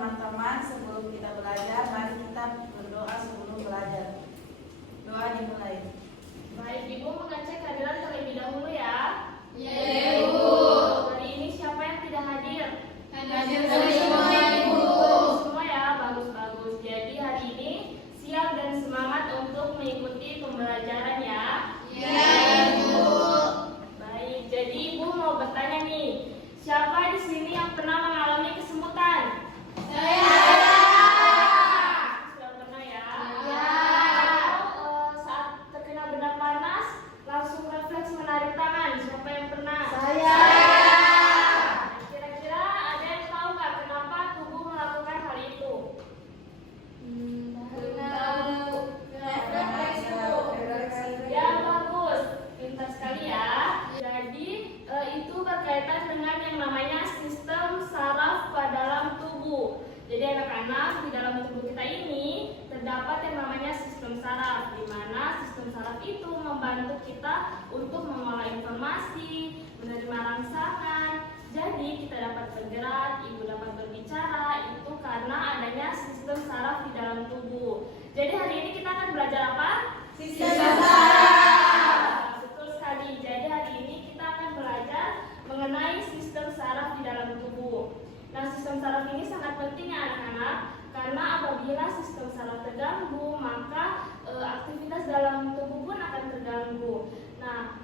teman-teman, sebelum kita belajar, mari kita berdoa sebelum belajar. Doa dimulai. Baik, Ibu mengecek kehadiran terlebih dahulu ya. Ya, Ibu. Hari ini siapa yang tidak hadir? Hadir semua, Ibu. Semua ya, bagus-bagus. Jadi hari ini siap dan semangat untuk mengikuti pembelajaran ya. Ya, Ibu. Baik, jadi Ibu mau bertanya nih, siapa di sini yang pernah mengalami kesemutan? Saya. Sudah pernah ya? Ya. Atau saat terkena benda panas langsung refleks menarik tangan, siapa yang pernah? Saya. Kira-kira ada yang tahu nggak kenapa tubuh melakukan hal itu? Ya, bagus, pintar sekali ya. Jadi itu berkaitan dengan yang namanya sistem saraf pada dalam tubuh. Jadi anak-anak, di dalam tubuh kita ini terdapat yang namanya sistem saraf, di mana sistem saraf itu membantu kita untuk mengolah informasi, menerima rangsangan. Jadi kita dapat bergerak, ibu dapat berbicara, itu karena adanya sistem saraf di dalam tubuh. Jadi hari ini kita akan belajar apa? Sistem saraf. Betul sekali. Jadi hari ini kita akan belajar mengenai sistem saraf di dalam tubuh. Nah, sistem saraf ini sangat penting ya anak-anak, karena apabila sistem saraf terganggu, maka aktivitas dalam tubuh pun akan terganggu. Nah,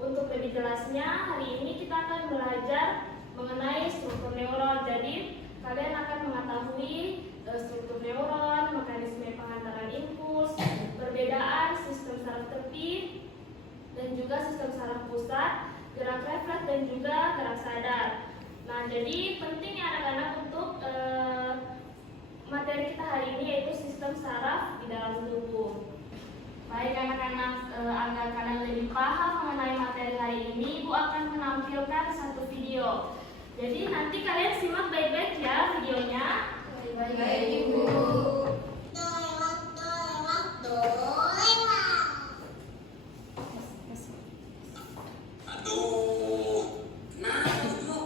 untuk lebih jelasnya, hari ini kita akan belajar mengenai struktur neuron. Jadi, kalian akan mengetahui struktur neuron, mekanisme pengantaran impuls, perbedaan sistem saraf tepi, dan juga sistem saraf pusat, gerak refleks, dan juga gerak sadar. Nah, jadi penting ya anak-anak untuk materi kita hari ini yaitu sistem saraf di dalam tubuh. Baik anak-anak, agar kalian lebih paham mengenai materi hari ini, Ibu akan menampilkan satu video. Jadi nanti kalian simak baik-baik ya videonya. Baik, Ibu. Aduh, kenapa bro?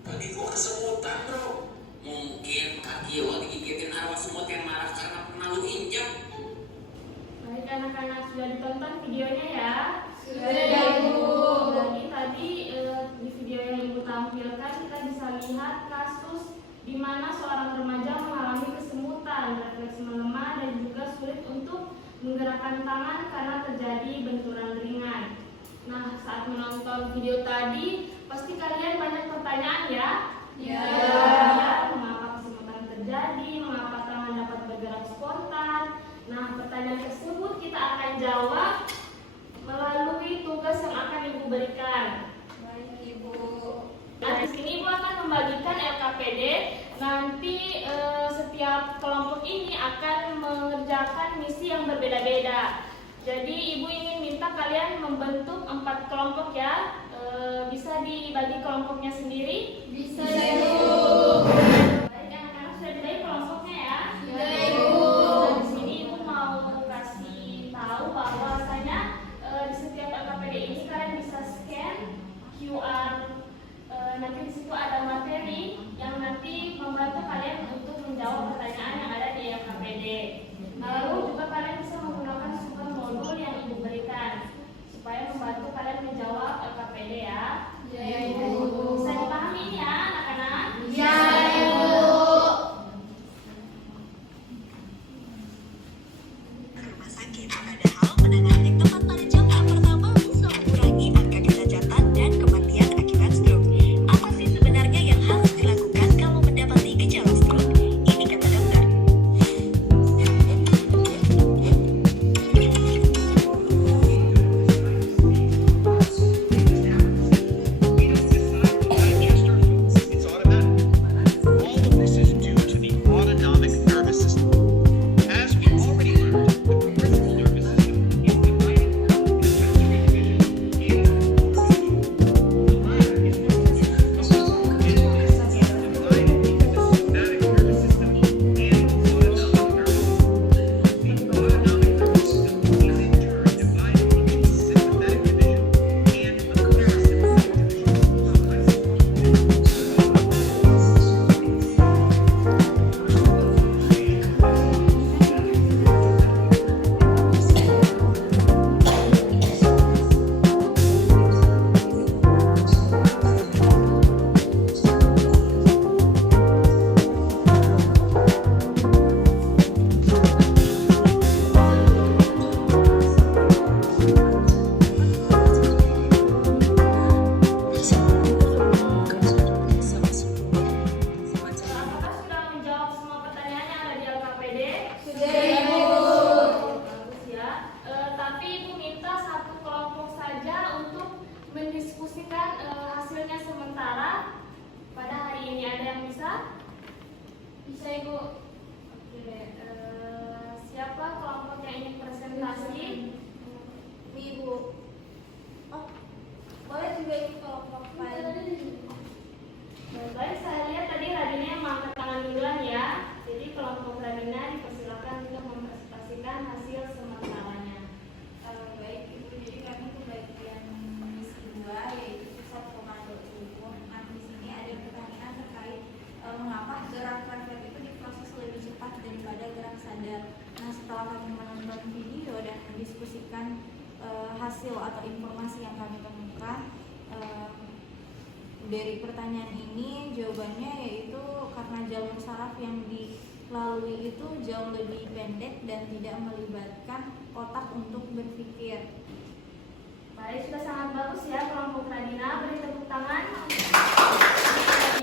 Kaki gua kesemutan bro. Mungkin kaki gua digigitin arwah semut yang marah karena pernah lu injak. Baik anak-anak, sudah ditonton videonya ya? Sudah, Ibu. Jadi tadi di video yang Ibu tampilkan kita bisa lihat kasus di mana seorang remaja mengalami kesemutan, refleks melemah dan juga sulit untuk menggerakkan tangan karena terjadi benturan ringan. Nah, saat menonton video tadi, pasti kalian banyak pertanyaan ya? Ya. Ya, mengapa kesemutan terjadi? Mengapa tangan dapat bergerak spontan? Nah, pertanyaan tersebut kita akan jawab melalui tugas yang akan Ibu berikan. Baik, Ibu. Nah, di sini Ibu akan membagikan LKPD. Nanti setiap kelompok ini akan mengerjakan misi yang berbeda-beda. Jadi Ibu ingin minta kalian membentuk 4 kelompok ya. Bisa dibagi kelompoknya sendiri? Bisa, Ibu. Baik, anak-anak sudah dibagi kelompoknya ya. Sudah, Ibu. Nah, di sini Ibu mau kasih tahu bahwasanya di setiap LKPD ini kalian bisa scan QR. Nanti di situ ada materi yang nanti membantu kalian untuk menjawab pertanyaan yang ada di LKPD. Lalu juga kalian bisa menggunakan super modul yang Ibu berikan supaya membantu kalian menjawab LKPD ya. Ya, Ibu. Bisa dipahami ya anak-anak? dari pertanyaan ini jawabannya yaitu karena jalur saraf yang dilalui itu jauh lebih pendek dan tidak melibatkan otak untuk berpikir. Baik, sudah sangat bagus ya kelompok Radina, beri tepuk tangan.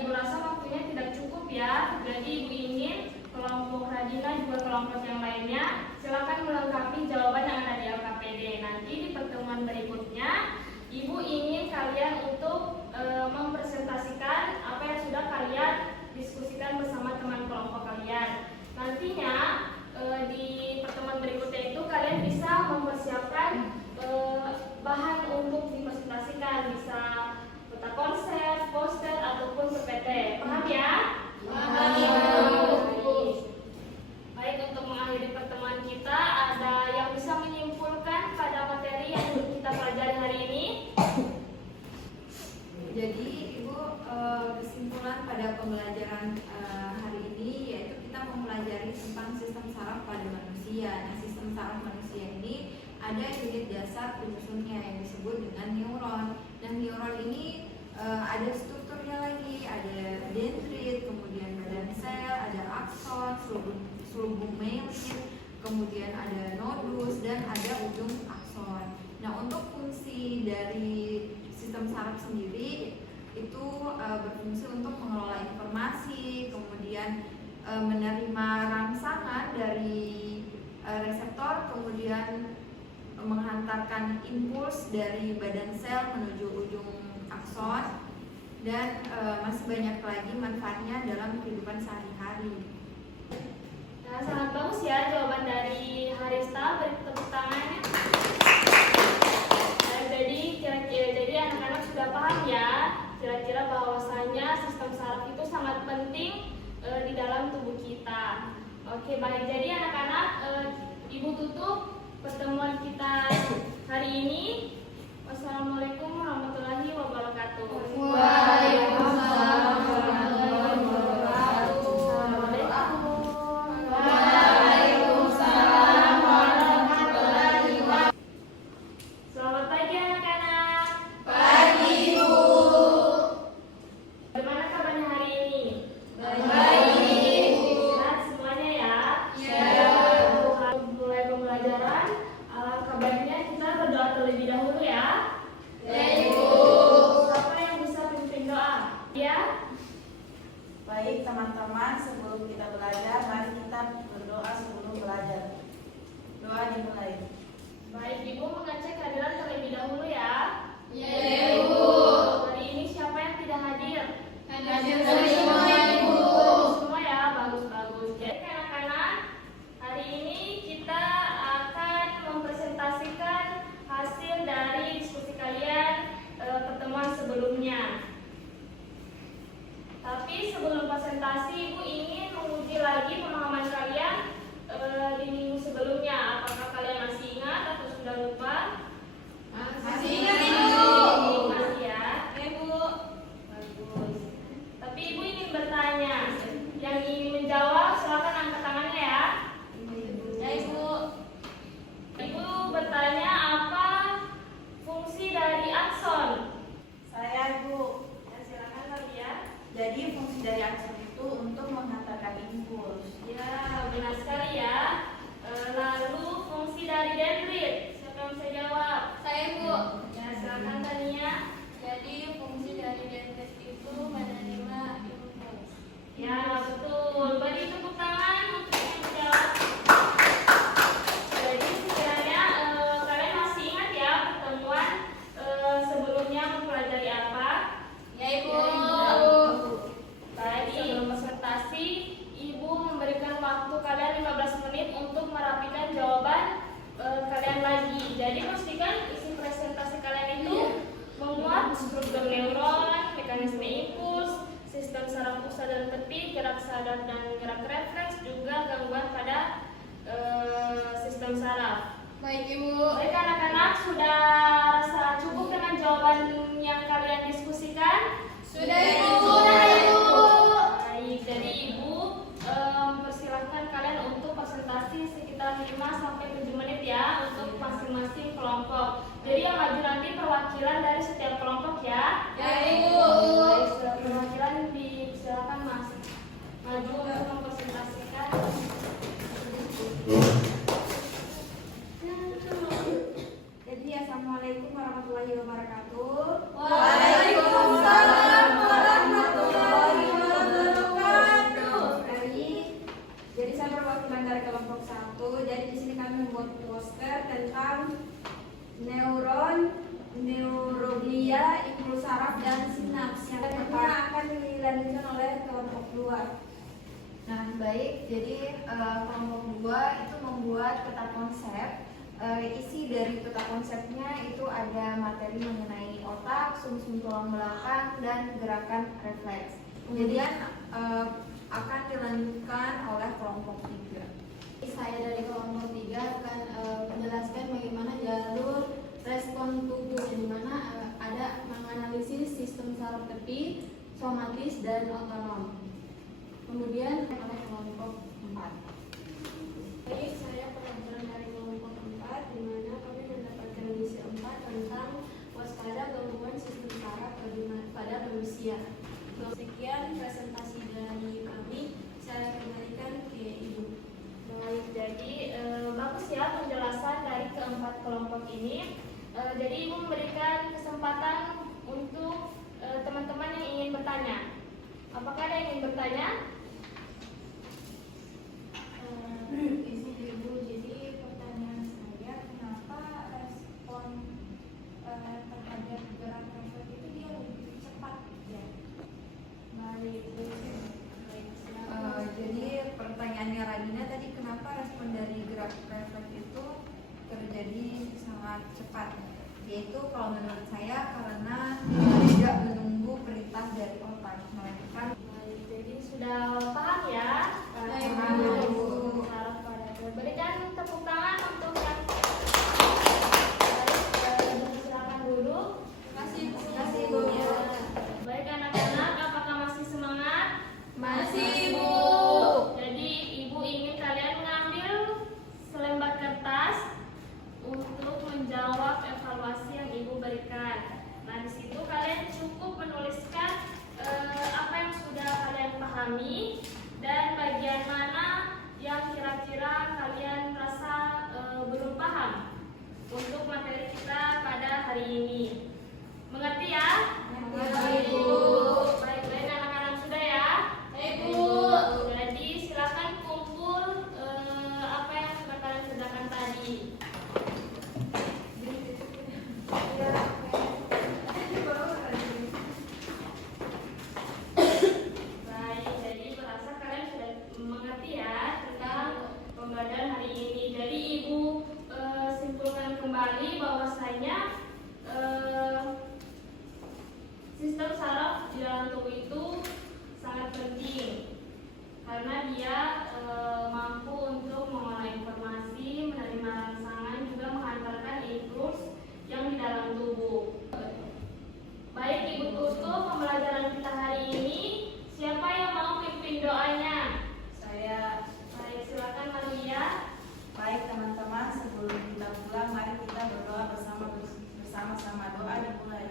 Ibu rasa waktunya tidak cukup ya, jadi Ibu ingin kelompok Radina juga kelompok yang lainnya silakan melengkapi jawaban yang ada di LKPD. Nanti di pertemuan berikutnya Ibu ingin kalian untuk mempresentasikan apa yang sudah kalian diskusikan bersama teman kelompok kalian. Nantinya di pertemuan berikutnya itu kalian bisa mempersiapkan bahan untuk dipresentasikan, bisa peta konsep, poster ataupun PPT. Paham ya? Baik, untuk mengakhiri pertemuan kita, ada yang bisa menyimpulkan pada materi yang kita pelajari hari ini? Jadi Ibu, kesimpulan pada pembelajaran hari ini yaitu kita mempelajari tentang sistem saraf pada manusia. Nah, sistem saraf manusia ini ada unit dasar penyusunnya yang disebut dengan neuron. Dan neuron ini ada strukturnya lagi, ada dendrit, kemudian badan sel, ada akson, sulbum myelin, kemudian ada nodus dan ada ujung akson. Nah, untuk fungsi dari sistem saraf sendiri itu berfungsi untuk mengelola informasi, kemudian menerima rangsangan dari reseptor, kemudian menghantarkan impuls dari badan sel menuju ujung akson, dan masih banyak lagi manfaatnya dalam kehidupan sehari-hari. Nah, sangat bagus ya jawaban dari Harista, beri tepuk tangannya. Nah, jadi anak-anak sudah paham ya, kira-kira bahwasanya sistem saraf itu sangat penting di dalam tubuh kita. Oke, baik. Jadi anak-anak, Ibu tutup pertemuan kita hari ini. Wassalamualaikum warahmatullahi wabarakatuh. Waalaikumsalam warahmatullahi wabarakatuh. Waalaikumsalam warahmatullahi wabarakatuh. Selamat pagi anak-anak. Pagi, Bu. Bagaimana kabarnya hari ini? Baik, Bu. Sehat semuanya ya? Ya. Mulai pembelajaran, alangkah baiknya kita berdoa terlebih dahulu ya. Baik, Bu. Siapa yang bisa pimpin doa? Ya? Baik teman-teman, sebelum kita belajar, mari kita berdoa sebelum belajar. Doa dimulai. Baik, Ibu mengecek hadiran terlebih dahulu ya. Ya, Bu. Hari ini siapa yang tidak hadir? Hadir semua, Ibu. Semua ya, bagus-bagus. Jadi anak-anak, hari ini kita akan mempresentasikan hasil dari diskusi kalian pertemuan sebelumnya. Tapi sebelum presentasi, Ibu ingin menguji lagi pemahaman kalian di minggu sebelumnya. Apakah kalian masih ingat atau sudah lupa? Masih ingat, Ibu. Masih ya? Ibu. Bagus. Tapi Ibu ingin bertanya. Yang ingin menjawab silakan angkat tangannya ya. Ya, Ibu. Ibu bertanya apa fungsi dari akson? Saya Bu. Ya, silakan kali ya. Jadi fungsi dari akson itu untuk menghantarkan impuls. Ya, benar sekali ya. Lalu fungsi dari dendrit, siapa yang bisa jawab? Saya, Bu. Ya, silakan Tania. Jadi fungsi dari dendrit itu menerima impuls. Ya, betul. Beri tepuk tangan untuk yang menjawab. Jadi sekiranya kalian masih ingat ya pertemuan sebelumnya mempelajari apa? Ya, Ibu. Baik, sebelum presentasi, Ibu memberikan waktu kalian 15 menit untuk merapikan jawaban kalian lagi. Jadi pastikan isi presentasi kalian itu memuat struktur neuron, mekanisme impuls, sistem saraf pusat dan tepi, gerak sadar dan gerak refleks, juga gangguan pada sistem saraf. Baik, Ibu. Baik anak-anak, sudah rasa cukup dengan jawaban yang kalian diskusikan? Sudah, Ibu. Baik, jadi Ibu persilahkan kalian untuk presentasi sekitar 5-7 menit ya untuk masing-masing kelompok. Jadi yang maju nanti perwakilan dari setiap kelompok ya. Ya, Ibu. Baik, 2. Nah, baik. Jadi kelompok 2 itu membuat peta konsep. Isi dari peta konsepnya itu ada materi mengenai otak, sumsum tulang belakang, dan gerakan refleks. Kemudian akan dilanjutkan oleh kelompok 3. Saya dari kelompok 3 akan menjelaskan bagaimana jalur respon tubuh, di mana ada menganalisis sistem saraf tepi, somatis, dan otonom. Kemudian oleh kelompok 4. Baik, saya pelajaran dari kelompok 4, di mana kami mendapatkan misi 4 tentang waspada gangguan sistem saraf pada manusia. Sekian presentasi dari kami. Saya kembalikan ke Ibu. Baik, jadi bagus ya penjelasan dari keempat kelompok ini. Jadi Ibu memberikan kesempatan untuk teman-teman yang ingin bertanya. Apakah ada yang ingin bertanya? Izin Ibu, jadi pertanyaan saya, kenapa respon terhadap gerak refleks itu dia lebih cepat ya? Baik, Jadi pertanyaannya Radina tadi, kenapa respon dari gerak refleks itu terjadi sangat cepat? Yaitu kalau menurut saya karena tidak menunggu perintah dari otak, melainkan jadi sudah paham ya? Baik, Bu. Saraf pada berikan tepuk tangan untuk yang silakan dulu. Terima kasih, Bu. Baik anak-anak, apakah masih semangat? Masih, Bu. Jadi Ibu ingin kalian mengambil selembar kertas untuk menjawab evaluasi yang Ibu berikan. Nah, di situ kalian cukup menuliskan apa yang sudah kalian pahami dan bagian mana yang kira-kira kalian rasa belum paham untuk materi kita pada hari ini. Mengerti ya? Mengerti, Bu. Baik-baik anak-anak sudah ya? Ibu. Jadi silakan kumpul apa yang sudah kalian kerjakan tadi. Baik, jadi merasa kalian sudah mengerti ya tentang pembelajaran hari ini. Jadi Ibu simpulkan kembali bahwasanya sistem saraf di dalam tubuh itu sangat penting karena dia mampu untuk mengolah informasi, menerima rangsangan, juga menghantarkan impuls yang di dalam tubuh. Baik, Ibu tutup pembelajaran kita hari ini. Siapa yang mau pimpin doanya? Saya. Baik, silakan Maria. Baik teman-teman, sebelum kita pulang, mari kita berdoa bersama-sama. Doa dimulai.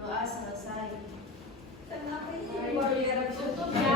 Doa selesai. Baik, tutup ya.